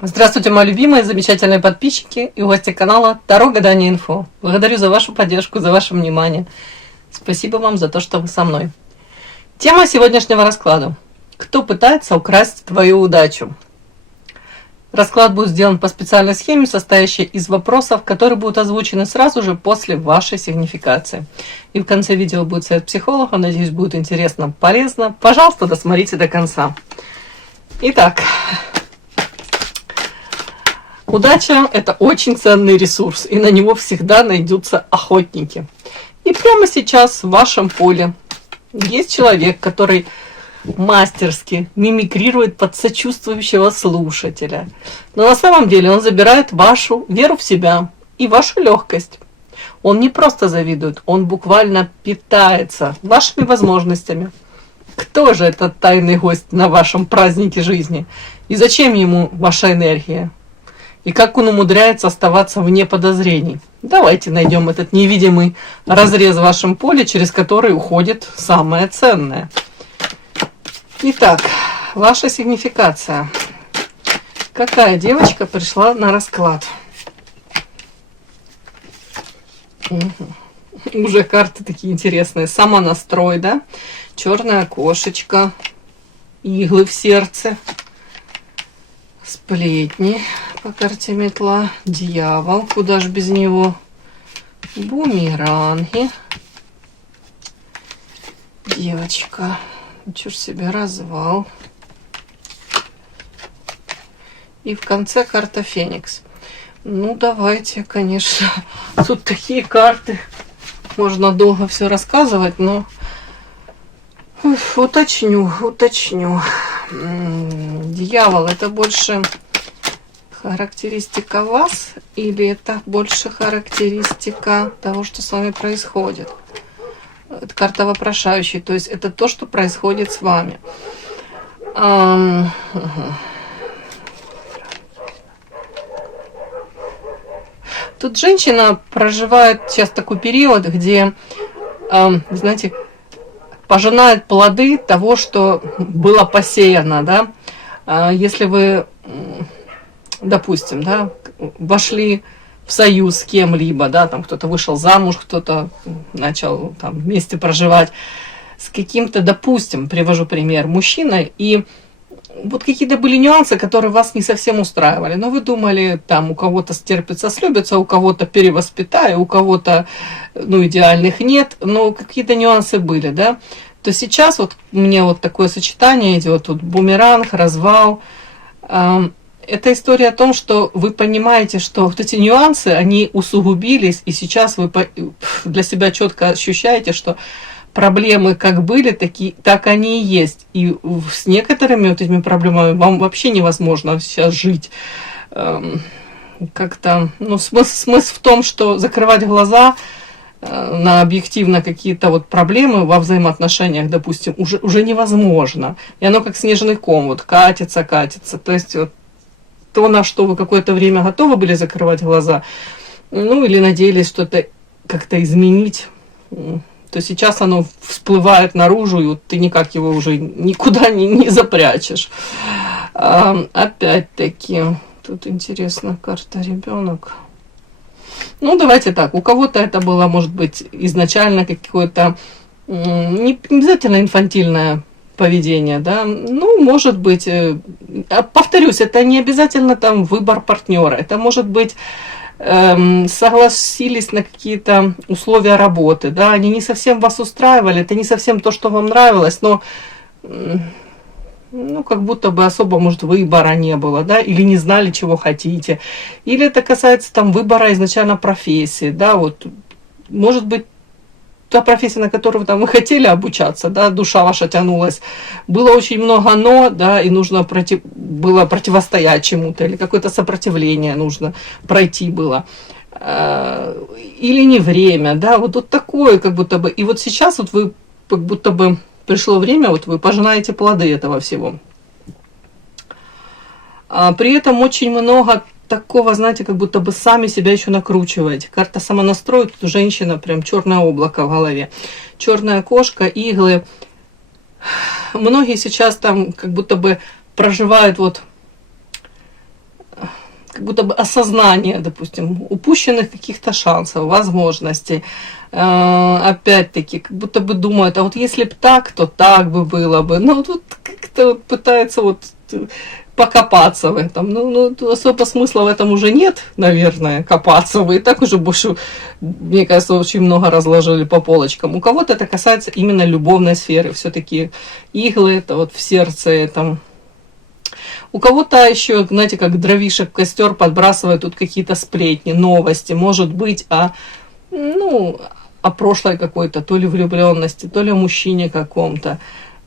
Здравствуйте, мои любимые, замечательные подписчики и гости канала Таро Гадание Инфо. Благодарю за вашу поддержку, за ваше внимание. Спасибо вам за то, что вы со мной. Тема сегодняшнего расклада. Кто пытается украсть твою удачу? Расклад будет сделан по специальной схеме, состоящей из вопросов, которые будут озвучены сразу же после вашей сигнификации. И в конце видео будет совет психолога. Надеюсь, будет интересно, полезно. Пожалуйста, досмотрите до конца. Итак, удача – это очень ценный ресурс, и на него всегда найдутся охотники. И прямо сейчас в вашем поле есть человек, который мастерски мимикрирует под сочувствующего слушателя. Но на самом деле он забирает вашу веру в себя и вашу легкость. Он не просто завидует, он буквально питается вашими возможностями. Кто же этот тайный гость на вашем празднике жизни? И зачем ему ваша энергия? И как он умудряется оставаться вне подозрений? Давайте найдем этот невидимый разрез в вашем поле, через который уходит самое ценное. Итак, ваша сигнификация. Какая девочка пришла на расклад? Уже карты такие интересные. Самонастрой, да? Черная кошечка. Иглы в сердце. Сплетни по карте метла. Дьявол. Куда ж без него? Бумеранги. Девочка. Ничего себе, развал. И в конце карта Феникс. Ну, давайте, конечно. Тут такие карты. Можно долго все рассказывать, но уточню. Дьявол, это больше характеристика вас или это больше характеристика того, что с вами происходит? Это карта вопрошающей, то есть это то, что происходит с вами. Тут женщина проживает сейчас такой период, где, знаете, пожинает плоды того, что было посеяно, да. Если вы, допустим, да, вошли в союз с кем-либо, да, там кто-то вышел замуж, кто-то начал там вместе проживать с каким-то, допустим, привожу пример, мужчиной, и вот какие-то были нюансы, которые вас не совсем устраивали, но вы думали, там у кого-то стерпится, слюбится, у кого-то перевоспитаю, у кого-то, ну, идеальных нет, но какие-то нюансы были, да, то сейчас вот мне вот такое сочетание идет, тут бумеранг, развал. Это история о том, что вы понимаете, что вот эти нюансы, они усугубились, и сейчас вы для себя четко ощущаете, что проблемы как были, так они и есть. И с некоторыми вот этими проблемами вам вообще невозможно сейчас жить. Как-то, ну, смысл в том, что закрывать глаза на объективно какие-то вот проблемы во взаимоотношениях, допустим, уже невозможно. И оно как снежный ком, вот катится. То есть вот то, на что вы какое-то время готовы были закрывать глаза, ну или надеялись что-то как-то изменить, то сейчас оно всплывает наружу, и вот ты никак его уже никуда не запрячешь. Опять-таки, тут интересно, карта ребенок. Ну, давайте так, у кого-то это было, может быть, изначально какое-то не обязательно инфантильное поведение, да, ну, может быть, повторюсь, это не обязательно там выбор партнера, это может быть согласились на какие-то условия работы, да, они не совсем вас устраивали, это не совсем то, что вам нравилось, но ну, как будто бы особо, может, выбора не было, да, или не знали, чего хотите, или это касается там выбора изначально профессии, да, вот, может быть, та профессия, на которую там вы хотели обучаться, да, душа ваша тянулась, было очень много но, да, и нужно было противостоять чему-то, или какое-то сопротивление нужно пройти было, или не время, да, вот такое, как будто бы, и вот сейчас вот вы, как будто бы пришло время, вот вы пожинаете плоды этого всего. При этом очень много такого, знаете, как будто бы сами себя еще накручиваете. Карта самонастрой, тут женщина, прям черное облако в голове. Черная кошка, иглы. Многие сейчас там как будто бы проживают вот как будто бы осознание, допустим, упущенных каких-то шансов, возможностей. Опять-таки, как будто бы думают, а вот если бы так, то так бы было бы. Ну, вот как-то вот пытается вот покопаться в этом. Ну, особо смысла в этом уже нет, наверное, копаться. Вы и так уже больше, мне кажется, очень много разложили по полочкам. У кого-то это касается именно любовной сферы. Все-таки иглы, это вот в сердце, это... У кого-то еще, знаете, как дровишек в костер подбрасывают тут какие-то сплетни, новости, может быть, о прошлой какой-то, то ли влюбленности, то ли о мужчине каком-то.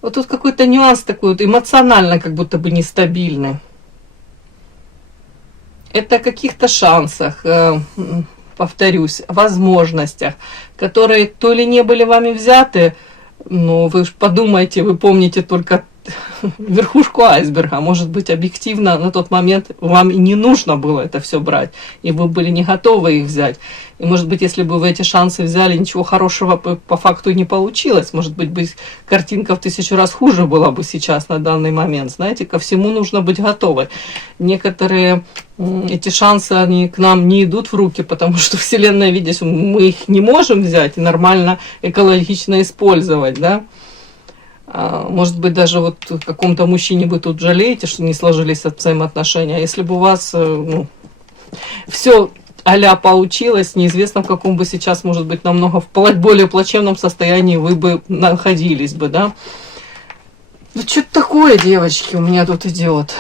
Вот тут какой-то нюанс такой, вот эмоционально как будто бы нестабильный. Это о каких-то шансах, повторюсь, возможностях, которые то ли не были вами взяты, но вы же подумайте, вы помните только верхушку айсберга. Может быть, объективно на тот момент вам и не нужно было это все брать, и вы были не готовы их взять. И может быть, если бы вы эти шансы взяли, ничего хорошего по факту не получилось. Может быть, картинка в 1000 раз хуже была бы сейчас на данный момент. Знаете, ко всему нужно быть готовой. Некоторые эти шансы, они к нам не идут в руки, потому что Вселенная видит, мы их не можем взять и нормально, экологично использовать, да. Может быть, даже вот какому-то мужчине вы тут жалеете, что не сложились взаимоотношения. А если бы у вас все а-ля получилось, неизвестно, в каком бы сейчас, может быть, намного в более плачевном состоянии вы бы находились бы, да. Ну, что-то такое, девочки, у меня тут идет.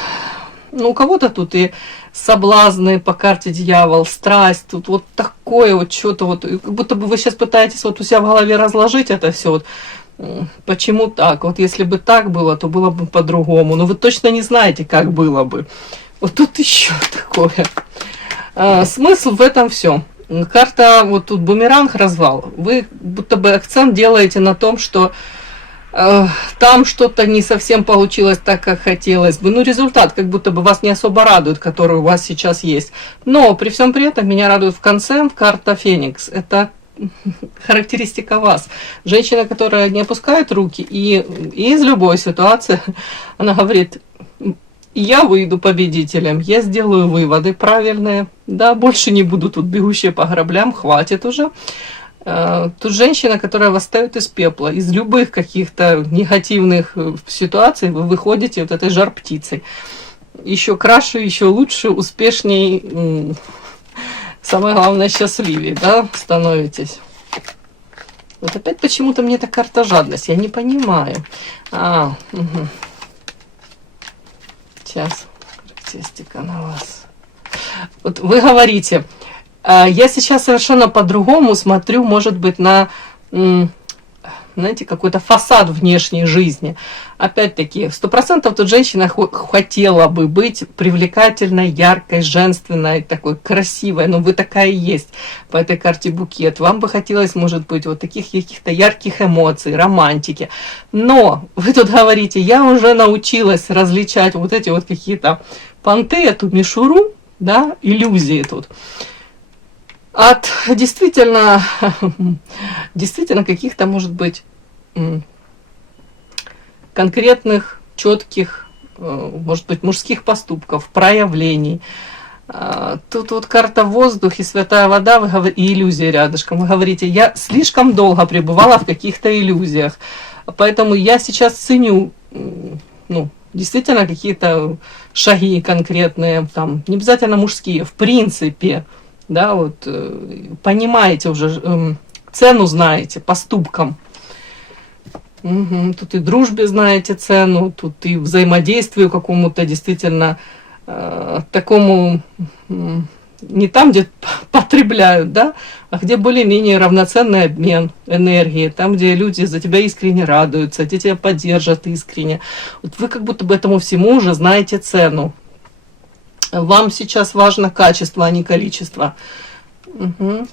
Ну, у кого-то тут и соблазны по карте дьявол, страсть, тут вот такое вот что-то вот, как будто бы вы сейчас пытаетесь вот у себя в голове разложить это все вот. Почему так? Вот если бы так было, то было бы по-другому. Но вы точно не знаете, как было бы. Вот тут еще такое. Смысл в этом все. Карта, вот тут бумеранг, развал. Вы будто бы акцент делаете на том, что там что-то не совсем получилось так, как хотелось бы. Ну, результат как будто бы вас не особо радует, который у вас сейчас есть. Но при всем при этом меня радует в конце карта Феникс. Это характеристика вас. Женщина, которая не опускает руки, и из любой ситуации она говорит: я выйду победителем, я сделаю выводы правильные, да, больше не буду тут бегущие по граблям, хватит уже. Тут женщина, которая восстает из пепла, из любых каких-то негативных ситуаций вы выходите вот этой жар-птицей. Еще краше, еще лучше, успешней, самое главное, счастливее, да, становитесь. Вот опять почему-то мне эта карта жадность, я не понимаю. Угу. Сейчас, характеристика на вас. Вот вы говорите, я сейчас совершенно по-другому смотрю, может быть, на, знаете, какой-то фасад внешней жизни. Опять-таки, 100% тут женщина хотела бы быть привлекательной, яркой, женственной, такой красивой, но вы такая и есть по этой карте букет. Вам бы хотелось, может быть, вот таких каких-то ярких эмоций, романтики. Но вы тут говорите, я уже научилась различать вот эти вот какие-то понты, эту мишуру, да, иллюзии тут. От действительно каких-то, может быть, конкретных, четких, может быть, мужских поступков, проявлений. Тут вот карта воздух и святая вода, и иллюзия рядышком. Вы говорите, я слишком долго пребывала в каких-то иллюзиях, поэтому я сейчас ценю, действительно какие-то шаги конкретные, там, не обязательно мужские, в принципе, да, вот, понимаете уже, цену знаете поступкам. Угу. Тут и дружбе знаете цену, тут и взаимодействию какому-то действительно такому, не там, где потребляют, да, а где более-менее равноценный обмен энергии, там, где люди за тебя искренне радуются, где тебя поддержат искренне. Вот вы как будто бы этому всему уже знаете цену. Вам сейчас важно качество, а не количество. Угу.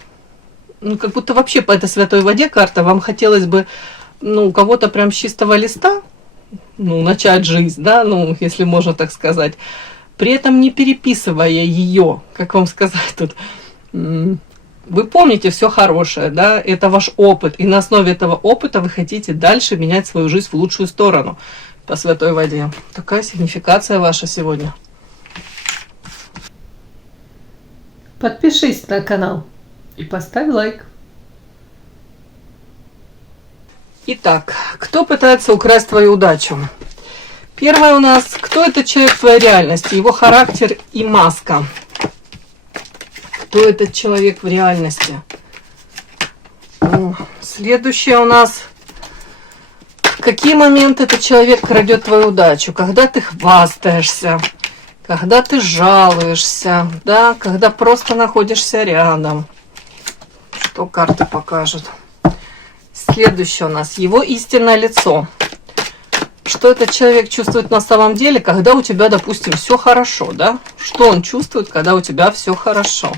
Ну, как будто вообще по этой святой воде карта, вам хотелось бы, у кого-то прям с чистого листа, начать жизнь, да, если можно так сказать, при этом не переписывая ее, как вам сказать тут. Вы помните все хорошее, да, это ваш опыт, и на основе этого опыта вы хотите дальше менять свою жизнь в лучшую сторону по святой воде. Такая сигнификация ваша сегодня. Подпишись на канал и поставь лайк. Итак, кто пытается украсть твою удачу? Первое у нас, кто этот человек в твоей реальности, его характер и маска. Кто этот человек в реальности? Следующее у нас, в какие моменты этот человек крадет твою удачу? Когда ты хвастаешься, когда ты жалуешься, да, когда просто находишься рядом. Что карты покажут? Следующее у нас, его истинное лицо. Что этот человек чувствует на самом деле, когда у тебя, допустим, все хорошо, да? Что он чувствует, когда у тебя все хорошо?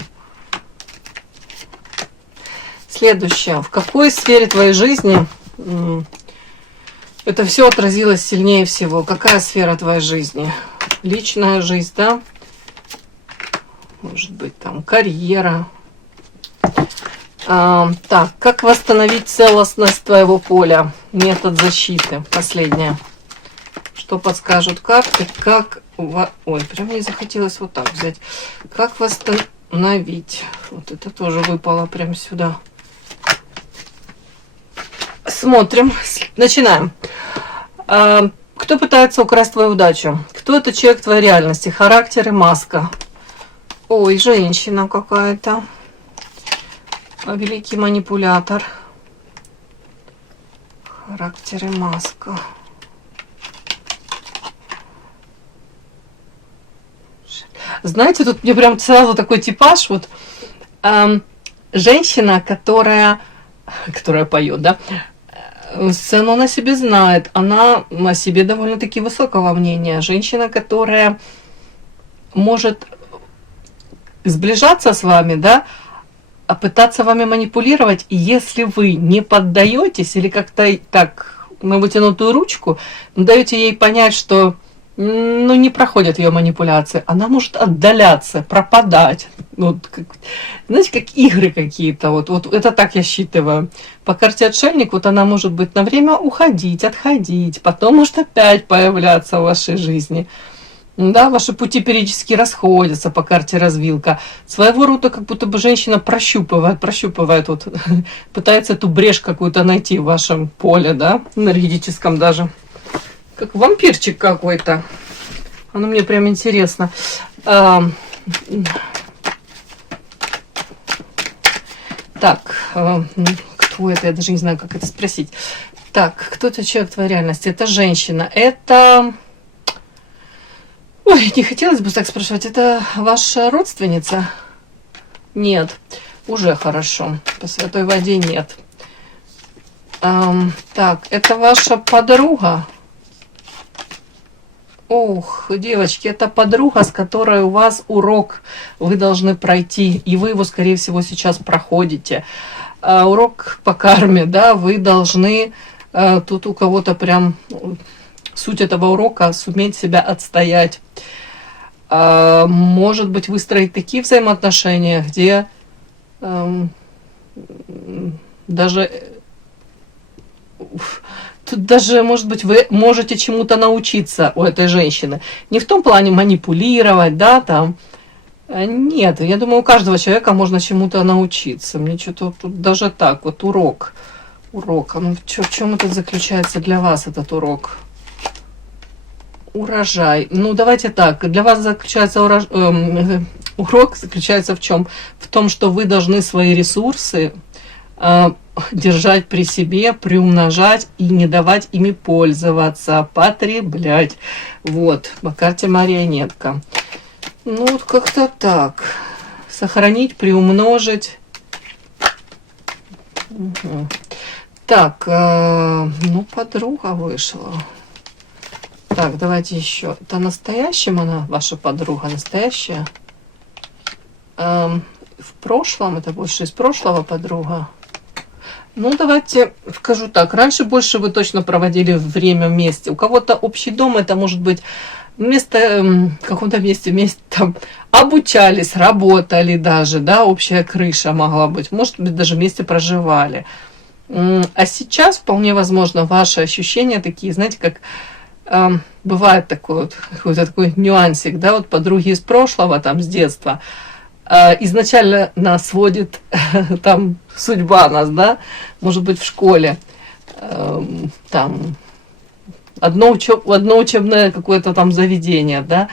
Следующее. В какой сфере твоей жизни это все отразилось сильнее всего? Какая сфера твоей жизни? Личная жизнь, да? Может быть, там карьера. Так, как восстановить целостность твоего поля? Метод защиты. Последнее. Что подскажут карты? Ой, прям мне захотелось вот так взять. Как восстановить? Вот это тоже выпало прям сюда. Смотрим. Начинаем. Кто пытается украсть твою удачу? Кто это человек в твоей реальности? Характер и маска. Ой, женщина какая-то. Великий манипулятор. Характер и маска. Знаете, тут мне прям сразу такой типаж. Вот женщина, которая поет, да? Сцену она себе знает. Она о себе довольно-таки высокого мнения. Женщина, которая может сближаться с вами, да, а пытаться вами манипулировать. И если вы не поддаетесь или как-то так на вытянутую ручку, даете ей понять, что не проходят ее манипуляции, она может отдаляться, пропадать. Вот, знаете, как игры какие-то. Вот это так я считываю. По карте отшельник, вот она может быть на время уходить, отходить, потом может опять появляться в вашей жизни. Да, ваши пути периодически расходятся по карте развилка. Своего рода как будто бы женщина прощупывает, вот, пытается эту брешь какую-то найти в вашем поле, да, энергетическом даже. Как вампирчик какой-то. Оно мне прям интересно. Так, кто это? Я даже не знаю, как это спросить. Так, кто это человек в твоей реальности? Это женщина. Это... Ой, не хотелось бы так спрашивать. Это ваша родственница? Нет. Уже хорошо. По святой воде нет. Так, это ваша подруга? Ох, девочки, это подруга, с которой у вас урок вы должны пройти, и вы его, скорее всего, сейчас проходите. Урок по карме, да, вы должны, тут у кого-то прям суть этого урока суметь себя отстоять. Может быть, выстроить такие взаимоотношения, где даже... Тут даже, может быть, вы можете чему-то научиться у этой женщины. Не в том плане манипулировать, да, там. Нет, я думаю, у каждого человека можно чему-то научиться. Мне что-то тут даже так, вот урок. Урок. Ну, в чем это заключается для вас, этот урок? Урожай. Ну, давайте так. Для вас заключается урок заключается в чем? В том, что вы должны свои ресурсы держать при себе, приумножать и не давать ими пользоваться, потреблять. Вот, по карте марионетка. Ну, вот как-то так. Сохранить, приумножить. Угу. Так, ну, подруга вышла. Так, давайте еще. Это настоящая она, ваша подруга, настоящая? В прошлом, это больше из прошлого подруга. Ну, давайте скажу так. Раньше больше вы точно проводили время вместе. У кого-то общий дом, это может быть в каком-то месте вместе там обучались, работали даже, да, общая крыша могла быть. Может быть, даже вместе проживали. А сейчас вполне возможно ваши ощущения такие, знаете, как бывает такой вот какой-то такой нюансик, да, вот подруги из прошлого, там, с детства. изначально нас сводит там судьба нас, да, может быть, в школе, там одно учебное какое-то там заведение, да,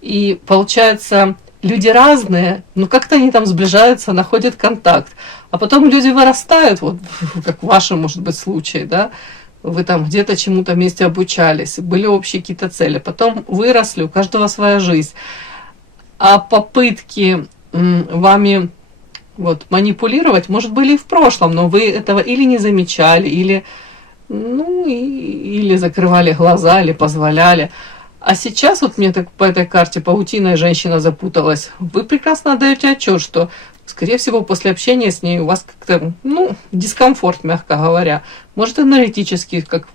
и получается, люди разные, но как-то они там сближаются, находят контакт, а потом люди вырастают, вот как в вашем, может быть, случае, да, вы там где-то чему-то вместе обучались, были общие какие-то цели, потом выросли, у каждого своя жизнь, а попытки вами вот манипулировать, может, были и в прошлом, но вы этого или не замечали, или, ну, или закрывали глаза, или позволяли. А сейчас вот мне так по этой карте паутиной женщина запуталась. Вы прекрасно отдаете отчет, что, скорее всего, после общения с ней у вас как-то, ну, дискомфорт, мягко говоря. Может, энергетически как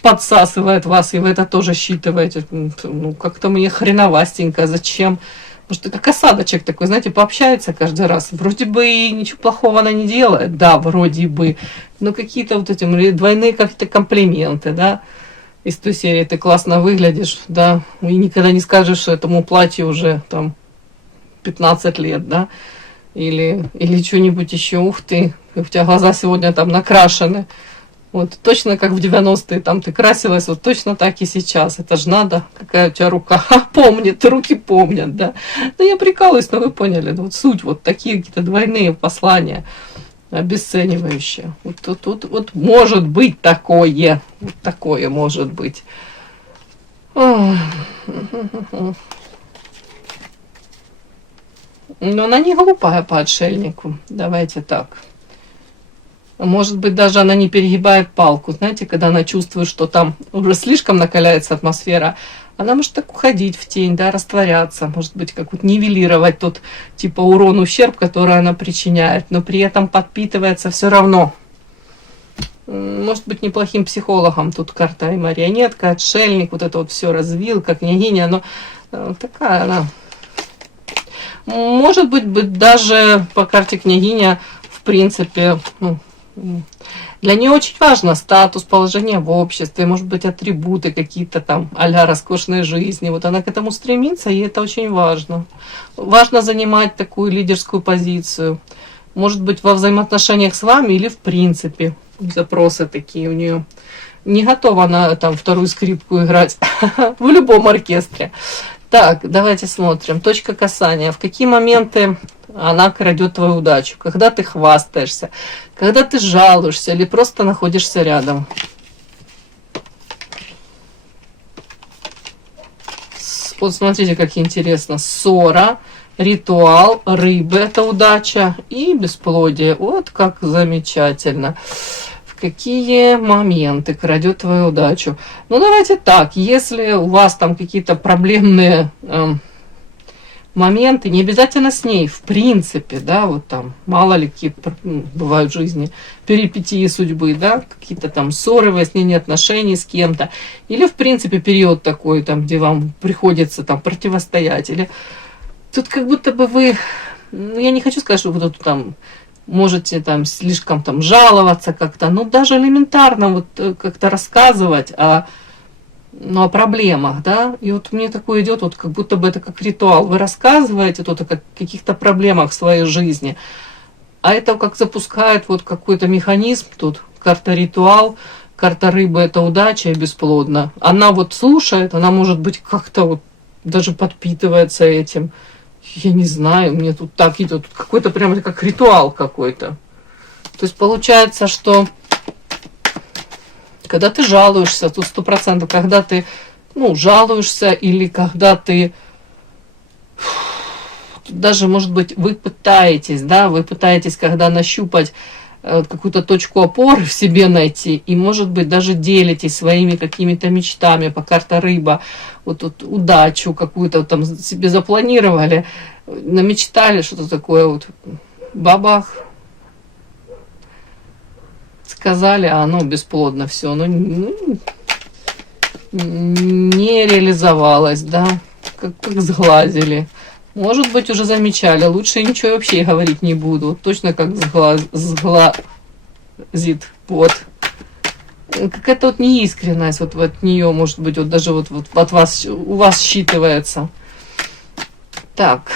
подсасывает вас, и вы это тоже считываете. Ну, как-то мне хреновастенько, зачем? Может, как осадочек такой, знаете, пообщается каждый раз. Вроде бы и ничего плохого она не делает, да, вроде бы. Но какие-то вот эти двойные какие-то комплименты, да. Из той серии ты классно выглядишь, да, и никогда не скажешь этому платью уже там 15 лет, да, или что-нибудь еще, ух ты, у тебя глаза сегодня там накрашены. Вот точно как в 90-е там ты красилась, вот точно так и сейчас. Это же надо, какая у тебя рука помнит, руки помнят, да. Да я прикалываюсь, но вы поняли, вот суть, вот такие какие-то двойные послания, обесценивающие. Вот тут вот может быть такое, вот такое может быть. Но она не глупая по отшельнику, давайте так. Может быть, даже она не перегибает палку. Знаете, когда она чувствует, что там уже слишком накаляется атмосфера, она может так уходить в тень, да, растворяться, может быть, как вот нивелировать тот типа урон, ущерб, который она причиняет, но при этом подпитывается все равно. Может быть, неплохим психологом. Тут карта и марионетка, отшельник, вот это вот все развилка, княгиня, но такая она. Может быть, даже по карте княгиня, в принципе, ну, для нее очень важно статус, положение в обществе, может быть, атрибуты какие-то там а-ля роскошной жизни. Вот она к этому стремится, и это очень важно. Важно занимать такую лидерскую позицию. Может быть, во взаимоотношениях с вами или в принципе. Запросы такие у нее. Не готова она там вторую скрипку играть в любом оркестре. Так, давайте смотрим. Точка касания. В какие моменты она крадет твою удачу? Когда ты хвастаешься, когда ты жалуешься или просто находишься рядом. Вот смотрите, как интересно. Ссора, ритуал, рыбы – это удача, и бесплодие. Вот как замечательно. В какие моменты крадет твою удачу? Ну, давайте так. Если у вас там какие-то проблемные моменты, не обязательно с ней, в принципе, да, вот там, мало ли какие бывают в жизни перипетии судьбы, да, какие-то там ссоры, выяснение отношений с кем-то, или, в принципе, период такой, там, где вам приходится там противостоять, или тут как будто бы вы, ну, я не хочу сказать, что вы тут там можете там слишком там жаловаться как-то, ну, даже элементарно вот как-то рассказывать о проблемах, да, и вот мне такое идет, вот как будто бы это как ритуал, вы рассказываете тут о каких-то проблемах в своей жизни, а это как запускает вот какой-то механизм, тут карта ритуал, карта рыбы – это удача и бесплодно, она вот слушает, она может быть как-то вот даже подпитывается этим, я не знаю, мне тут так идет, тут какой-то прямо как ритуал какой-то, то есть получается, что когда ты жалуешься, тут 100%, когда ты, ну, жалуешься или когда ты, даже, может быть, вы пытаетесь, когда нащупать какую-то точку опоры в себе найти, и, может быть, даже делитесь своими какими-то мечтами по карте рыба, вот тут удачу какую-то там себе запланировали, намечтали что-то такое, вот бабах, сказали, а оно бесплодно все, оно не реализовалось, да, как сглазили. Может быть, уже замечали, лучше ничего вообще говорить не буду, точно как сглазит, вот. Какая-то вот неискренность вот от нее, может быть, вот даже вот от вас, у вас считывается. Так,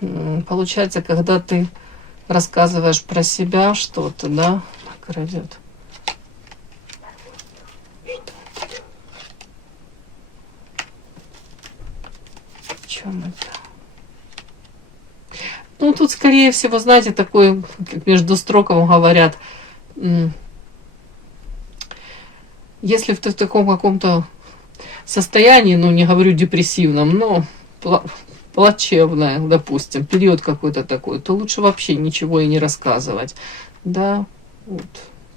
получается, когда ты рассказываешь про себя что-то, да, крадет. В чем это? Ну, тут, скорее всего, знаете, такой, как между строком говорят, если ты в таком каком-то состоянии, ну, не говорю депрессивном, но плачевное, допустим, период какой-то такой, то лучше вообще ничего и не рассказывать. Да, вот.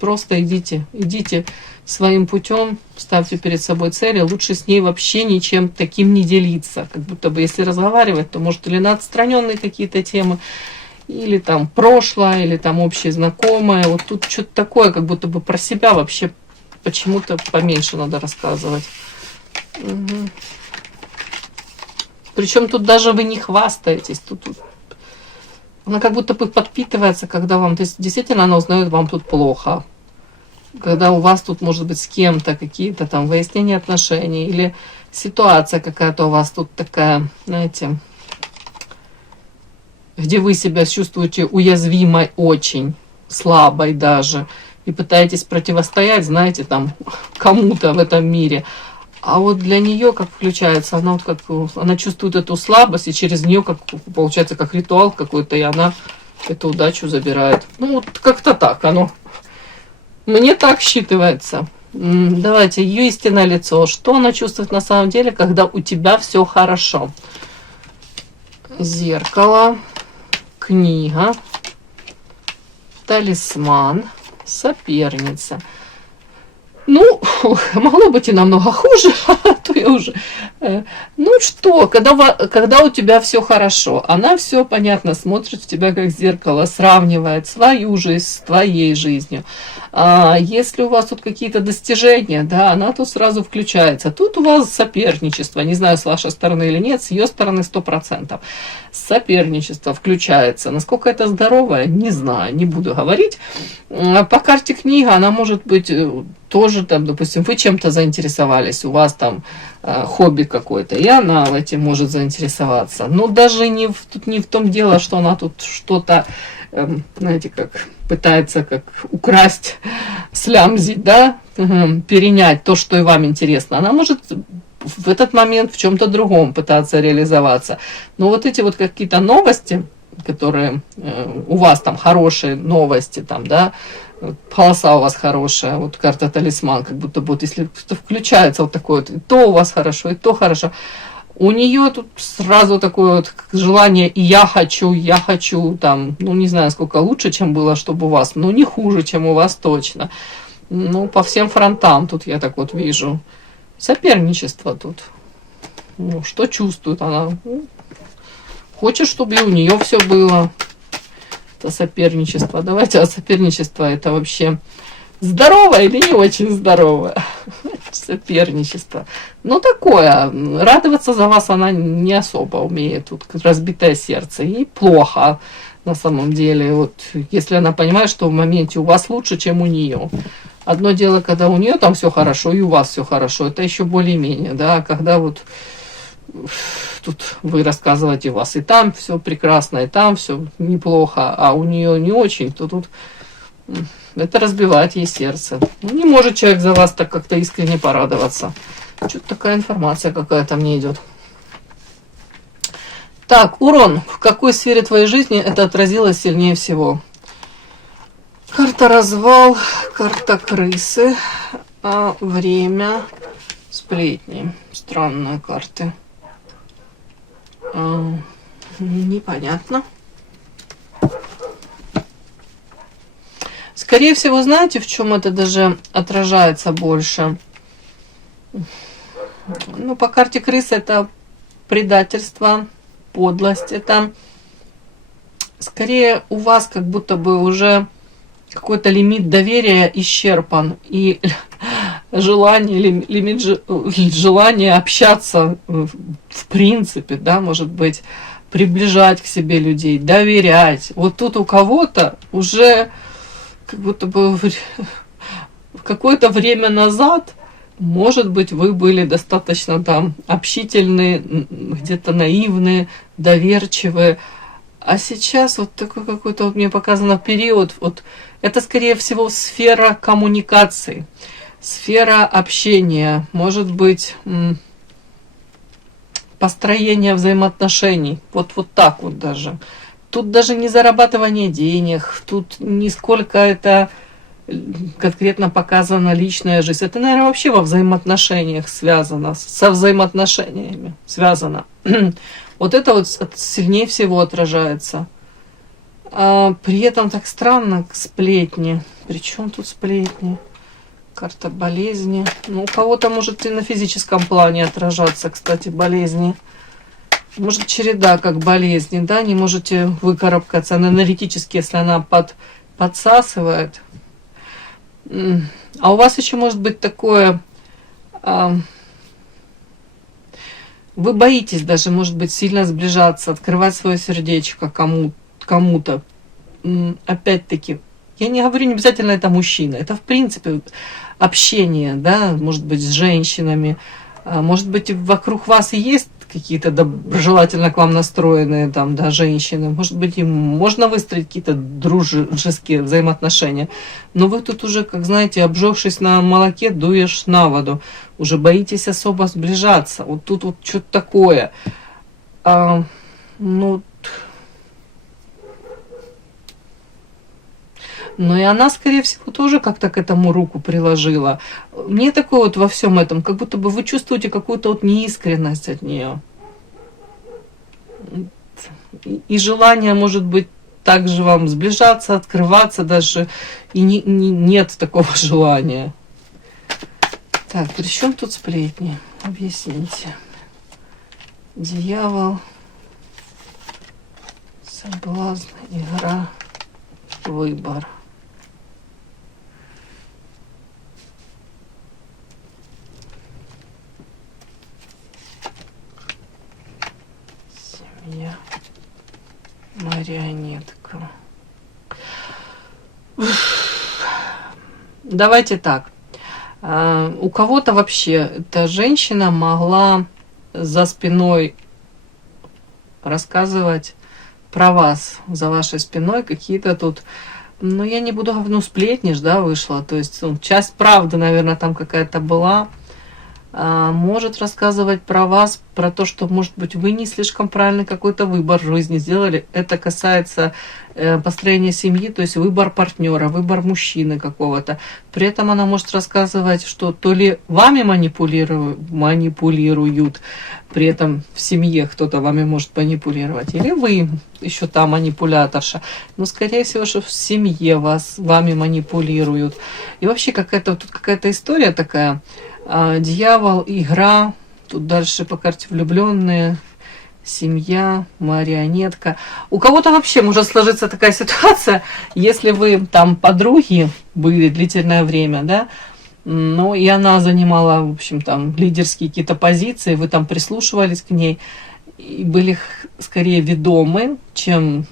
Просто идите своим путем, ставьте перед собой цели, лучше с ней вообще ничем таким не делиться. Как будто бы если разговаривать, то может или на отстраненные какие-то темы, или там прошлое, или там общее знакомое. Вот тут что-то такое, как будто бы про себя вообще почему-то поменьше надо рассказывать. Угу. Причем тут даже вы не хвастаетесь. Тут она как будто бы подпитывается, когда вам, то есть действительно она узнает, вам тут плохо. Когда у вас тут может быть с кем-то какие-то там выяснения отношений или ситуация какая-то у вас тут такая, знаете, где вы себя чувствуете уязвимой очень, слабой даже, и пытаетесь противостоять, знаете, там кому-то в этом мире. А вот для нее как включается, она вот как она чувствует эту слабость, и через нее как получается как ритуал какой-то, и она эту удачу забирает. Ну вот как-то так оно. Мне так считывается. Давайте, ее истинное лицо. Что она чувствует на самом деле, когда у тебя все хорошо? Зеркало, книга, талисман, соперница. Ну, могло быть и намного хуже, а то я уже... Ну что, когда у тебя все хорошо, она все, понятно, смотрит в тебя как в зеркало, сравнивает свою жизнь с твоей жизнью. А если у вас тут какие-то достижения, да, она тут сразу включается. Тут у вас соперничество, не знаю, с вашей стороны или нет, с ее стороны 100%. Соперничество включается. Насколько это здоровое, не знаю, не буду говорить. По карте книга она может быть тоже, там, допустим, вы чем-то заинтересовались, у вас там хобби какое-то, и она этим может заинтересоваться. Но даже тут не в том дело, что она тут что-то, знаете, как пытается как украсть, слямзить, да, перенять то, что и вам интересно. Она может в этот момент в чем-то другом пытаться реализоваться. Но вот эти вот какие-то новости, которые у вас там хорошие новости, там, да, полоса у вас хорошая, вот карта талисман, как будто бы вот если включается вот такое вот, и то у вас хорошо, и то хорошо. У нее тут сразу такое вот желание, и я хочу, там, ну не знаю, сколько лучше, чем было, чтобы у вас, но не хуже, чем у вас точно. Ну, по всем фронтам тут я так вот вижу. Соперничество тут. Ну, что чувствует она? Хочет, чтобы и у нее все было. Это соперничество. Давайте, а соперничество это вообще здоровое или не очень здоровое? Соперничество. Ну, такое. Радоваться за вас она не особо умеет. Тут разбитое сердце. И плохо на самом деле. Вот, если она понимает, что в моменте у вас лучше, чем у нее. Одно дело, когда у нее там все хорошо, и у вас все хорошо. Это еще более-менее. Да? А когда вот тут вы рассказываете, у вас и там все прекрасно, и там все неплохо, а у нее не очень, то тут это разбивает ей сердце. Ну, не может человек за вас так как-то искренне порадоваться. Что-то такая информация какая-то мне идет. Так, урон. В какой сфере твоей жизни это отразилось сильнее всего? Карта развал, карта крысы, время, сплетни. Странные карты. Непонятно. Скорее всего, знаете, в чем это даже отражается больше? Ну, по карте крысы это предательство, подлость. Это скорее у вас как будто бы уже какой-то лимит доверия исчерпан. И желание общаться в принципе, да, может быть, приближать к себе людей, доверять. Вот тут у кого-то уже как будто бы в какое-то время назад, может быть, вы были достаточно там общительны, где-то наивны, доверчивы, А сейчас вот такой какой-то вот мне показано период, вот это скорее всего сфера коммуникации, сфера общения, может быть построение взаимоотношений, вот так вот даже. Тут даже не зарабатывание денег, тут не сколько это конкретно показана личная жизнь. Это, наверное, вообще во взаимоотношениях связано, со взаимоотношениями связано. Вот это вот сильнее всего отражается. А при этом так странно, сплетни. Причем тут сплетни? Карта болезни. Ну, у кого-то может и на физическом плане отражаться, кстати, болезни. Может, череда как болезни, да, не можете выкарабкаться энергетически, если она подсасывает. А у вас еще может быть такое, вы боитесь даже, может быть, сильно сближаться, открывать свое сердечко кому-то. Опять-таки, я не говорю, не обязательно это мужчина, это в принципе общение, да, может быть, с женщинами, может быть, вокруг вас и есть какие-то доброжелательно к вам настроенные там, да, женщины, может быть, им можно выстроить какие-то дружеские взаимоотношения, но вы тут уже, как знаете, обжегшись на молоке, дуешь на воду, уже боитесь особо сближаться, вот тут вот что-то такое, но и она, скорее всего, тоже как-то к этому руку приложила. Мне такое вот во всем этом, как будто бы вы чувствуете какую-то вот неискренность от нее. И желание, может быть, также вам сближаться, открываться даже. И нет такого желания. Так, при чем тут сплетни? Объясните. Дьявол, соблазн, игра, выбор. Семья, марионетка. Давайте так. У кого-то вообще эта женщина могла за спиной рассказывать про вас, за вашей спиной какие-то тут, ну я не буду говорить, ну сплетни ж, да, вышла, то есть часть правды, наверное, там какая-то была, может рассказывать про вас, про то, что, может быть, вы не слишком правильный какой-то выбор в жизни сделали. Это касается построения семьи, то есть выбор партнера, выбор мужчины какого-то. При этом она может рассказывать, что то ли вами манипулируют, при этом в семье кто-то вами может манипулировать, или вы еще та манипуляторша. Но, скорее всего, что в семье вами манипулируют. И вообще какая-то тут какая-то история такая. Дьявол, игра, тут дальше по карте влюбленные, семья, марионетка. У кого-то вообще может сложиться такая ситуация, если вы там подруги были длительное время, да, ну и она занимала, в общем, там лидерские какие-то позиции, вы там прислушивались к ней и были скорее ведомы, чем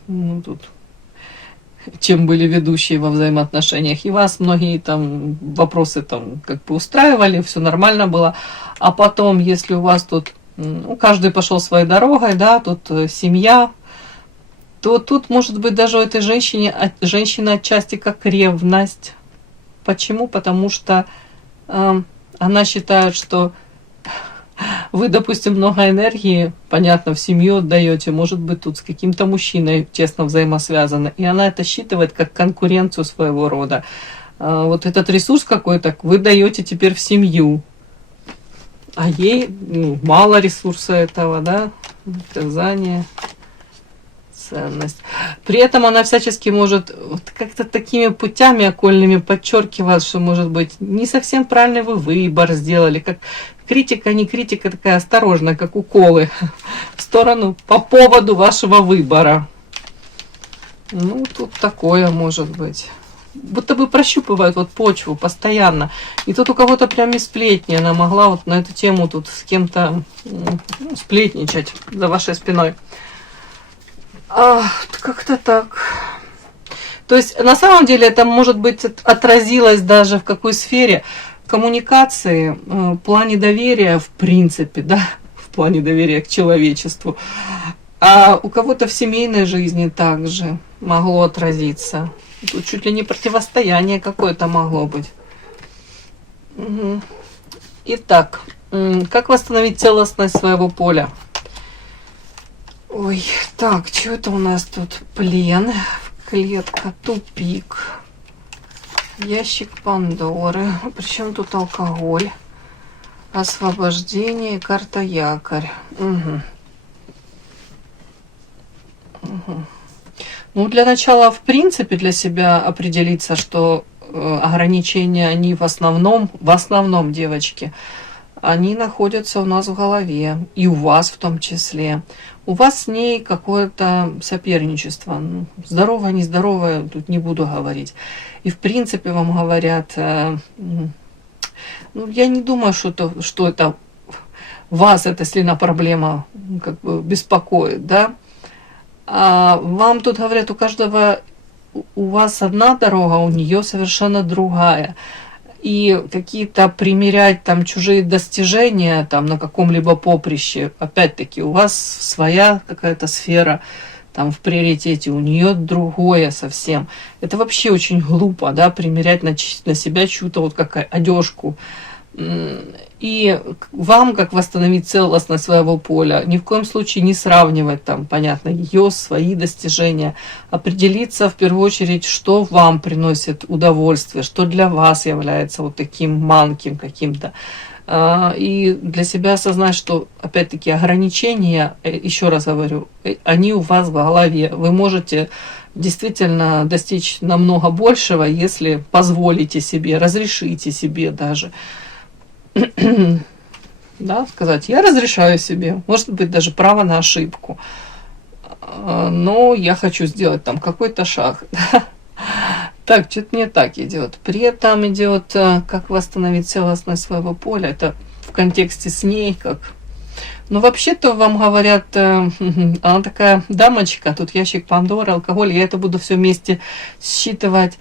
чем были ведущие во взаимоотношениях. И вас многие там вопросы там как бы устраивали, все нормально было. А потом, если у вас тут, каждый пошел своей дорогой, да, тут семья, то тут может быть даже у этой женщина отчасти как ревность. Почему? Потому что она считает, что вы, допустим, много энергии, понятно, в семью отдаете, может быть, тут с каким-то мужчиной тесно взаимосвязаны, и она это считывает как конкуренцию своего рода. Вот этот ресурс какой-то вы даете теперь в семью, а ей мало ресурса этого, да, наказание, ценность. При этом она всячески может вот как-то такими путями окольными подчеркивать, что, может быть, не совсем правильный вы выбор сделали, как критика, не критика, такая осторожная, как уколы в сторону по поводу вашего выбора. Ну, тут такое может быть. Будто бы прощупывают вот почву постоянно. И тут у кого-то прям и сплетни. Она могла вот на эту тему тут с кем-то сплетничать за вашей спиной. Как-то так. То есть, на самом деле, это, может быть, отразилось даже в какой сфере коммуникации, в плане доверия, в принципе, да, в плане доверия к человечеству. А у кого-то в семейной жизни также могло отразиться. Тут чуть ли не противостояние какое-то могло быть. Мгм. Итак, как восстановить целостность своего поля? Ой, так, что это у нас тут? Плен, клетка, тупик, ящик Пандоры. Причем тут алкоголь, освобождение, карта якорь. Угу. Угу. Ну, для начала, в принципе, для себя определиться, что ограничения, они в основном, девочки, они находятся у нас в голове, и у вас в том числе. У вас с ней какое-то соперничество. Ну, здоровое, нездоровое, тут не буду говорить. И в принципе вам говорят, ну, я не думаю, что это вас эта сильно проблема как бы беспокоит, да. А вам тут говорят, у вас одна дорога, у нее совершенно другая. И какие-то примерять там чужие достижения там на каком-либо поприще, опять-таки, у вас своя какая-то сфера там в приоритете, у нее другое совсем. Это вообще очень глупо, да, примерять на себя чью-то вот как одежку. И вам, как восстановить целостность своего поля, ни в коем случае не сравнивать там, понятно, ее, свои достижения. Определиться в первую очередь, что вам приносит удовольствие, что для вас является вот таким манким каким-то. И для себя осознать, что, опять-таки, ограничения, еще раз говорю, они у вас в голове. Вы можете действительно достичь намного большего, если позволите себе, разрешите себе даже. Да, сказать, я разрешаю себе, может быть, даже право на ошибку, но я хочу сделать там какой-то шаг. Так, что-то не так идет. При этом идет, как восстановить целостность своего поля, это в контексте с ней, как... Ну, вообще-то вам говорят, она такая дамочка, тут ящик Пандоры, алкоголь, я это буду все вместе считывать.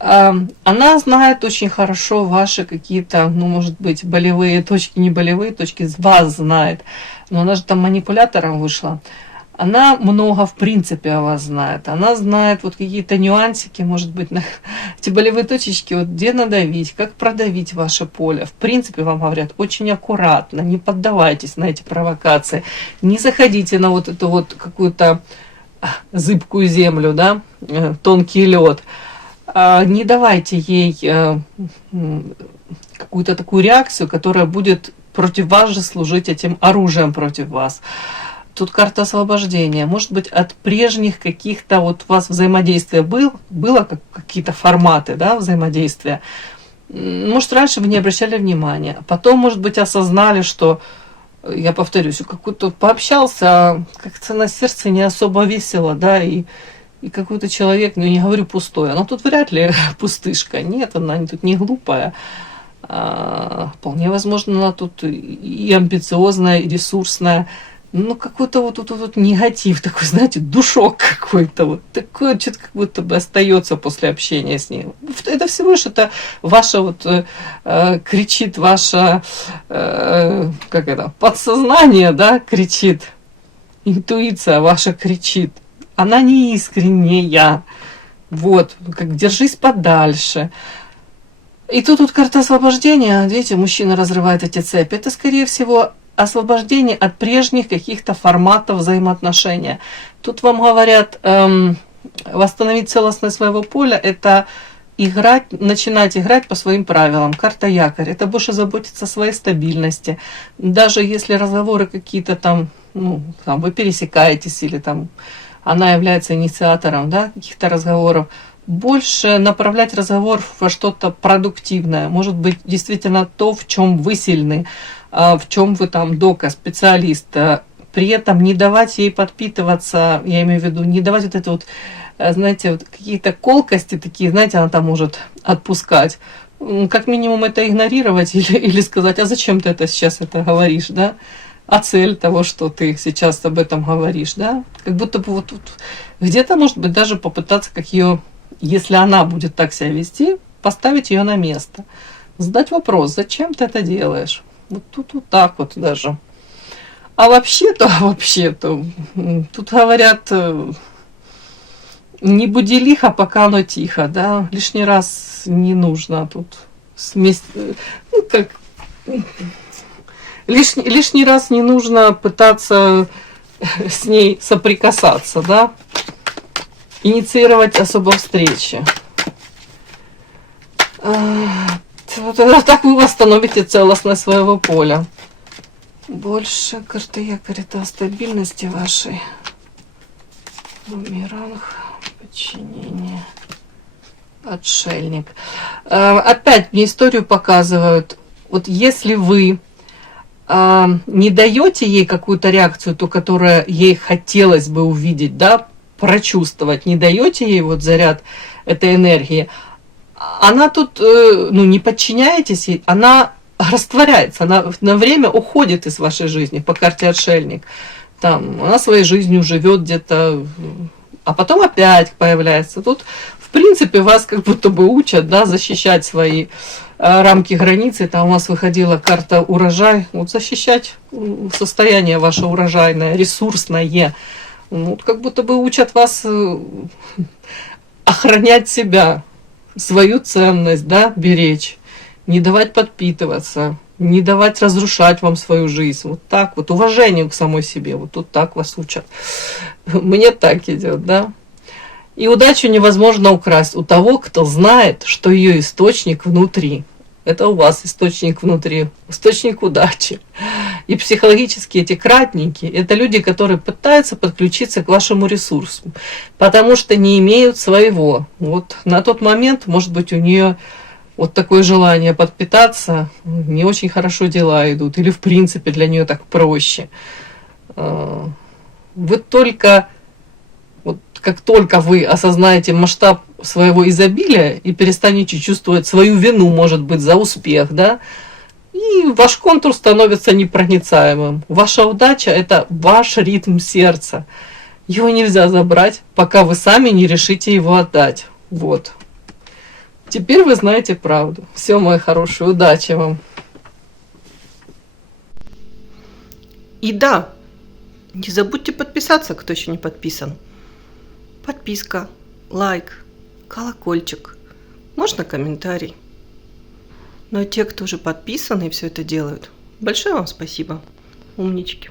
Она знает очень хорошо ваши какие-то, ну, может быть, болевые точки, не болевые точки, вас знает. Но она же там манипулятором вышла. Она много, в принципе, о вас знает. Она знает вот какие-то нюансики, может быть, на эти болевые точечки, вот где надавить, как продавить ваше поле. В принципе, вам говорят, очень аккуратно, не поддавайтесь на эти провокации, не заходите на вот эту вот какую-то зыбкую землю, да, тонкий лед. Не давайте ей какую-то такую реакцию, которая будет против вас же служить этим оружием против вас. Тут карта освобождения. Может быть, от прежних каких-то вот у вас взаимодействия было какие-то форматы, да, взаимодействия. Может, раньше вы не обращали внимания. Потом, может быть, осознали, что, я повторюсь, какой-то пообщался, а как-то на сердце не особо весело, да, и какой-то человек, ну, не говорю пустой, но тут вряд ли пустышка. Нет, она тут не глупая. Вполне возможно, она тут и амбициозная, и ресурсная. Ну, какой-то вот негатив такой, знаете, душок какой-то. Вот такое что-то как будто бы остается после общения с ней. Это всего лишь это ваша вот кричит, ваше как это, подсознание, да, кричит. Интуиция ваша кричит. Она не искренняя. Вот, как держись подальше. И тут карта освобождения. Видите, мужчина разрывает эти цепи. Это, скорее всего, освобождение от прежних каких-то форматов взаимоотношения. Тут вам говорят, восстановить целостность своего поля – это начинать играть по своим правилам. Карта якорь – это больше заботиться о своей стабильности. Даже если разговоры какие-то там, ну, там вы пересекаетесь или там она является инициатором, да, каких-то разговоров, больше направлять разговор во что-то продуктивное. Может быть, действительно то, в чем вы сильны, в чем вы там дока, специалист. При этом не давать ей подпитываться, я имею в виду, не давать вот это вот, знаете, вот какие-то колкости такие, знаете, она там может отпускать. Как минимум это игнорировать или сказать, а зачем ты это сейчас это говоришь, да? А цель того, что ты сейчас об этом говоришь, да? Как будто бы вот тут где-то, может быть, даже попытаться, как ее, если она будет так себя вести, поставить ее на место. Задать вопрос, зачем ты это делаешь? Вот тут вот так вот даже. А вообще-то, тут говорят, не буди лихо, пока оно тихо, да, лишний раз не нужно тут ну, как, лишний раз не нужно пытаться с ней соприкасаться, да, инициировать особо встречи. Так вы восстановите целостность своего поля. Больше карты якоря о стабильности вашей. Бумеранг, подчинение, отшельник. Опять мне историю показывают. Вот если вы не даете ей какую-то реакцию, ту, которую ей хотелось бы увидеть, да, прочувствовать, не даете ей вот заряд этой энергии, она тут, ну, не подчиняетесь ей, она растворяется, она на время уходит из вашей жизни по карте отшельник. Там, она своей жизнью живет где-то, а потом опять появляется. Тут, в принципе, вас как будто бы учат, да, защищать свои рамки, границы. Там у вас выходила карта урожай. Вот защищать состояние ваше урожайное, ресурсное. Вот как будто бы учат вас охранять себя, свою ценность, да, беречь. Не давать подпитываться, не давать разрушать вам свою жизнь. Вот так вот, уважению к самой себе. Вот тут так вас учат. Мне так идет, да. И удачу невозможно украсть у того, кто знает, что ее источник внутри. Это у вас источник внутри, источник удачи. И психологически эти кратники – это люди, которые пытаются подключиться к вашему ресурсу, потому что не имеют своего. Вот на тот момент, может быть, у нее вот такое желание подпитаться, не очень хорошо дела идут, или в принципе для нее так проще. Вы только, вот как только вы осознаете масштаб своего изобилия и перестанете чувствовать свою вину, может быть, за успех, да, и ваш контур становится непроницаемым. Ваша удача – это ваш ритм сердца. Его нельзя забрать, пока вы сами не решите его отдать. Вот. Теперь вы знаете правду. Все, мои хорошие, удачи вам. И да, не забудьте подписаться, кто еще не подписан. Подписка, лайк, колокольчик, можно комментарий. Ну а те, кто уже подписаны и все это делают, большое вам спасибо, умнички.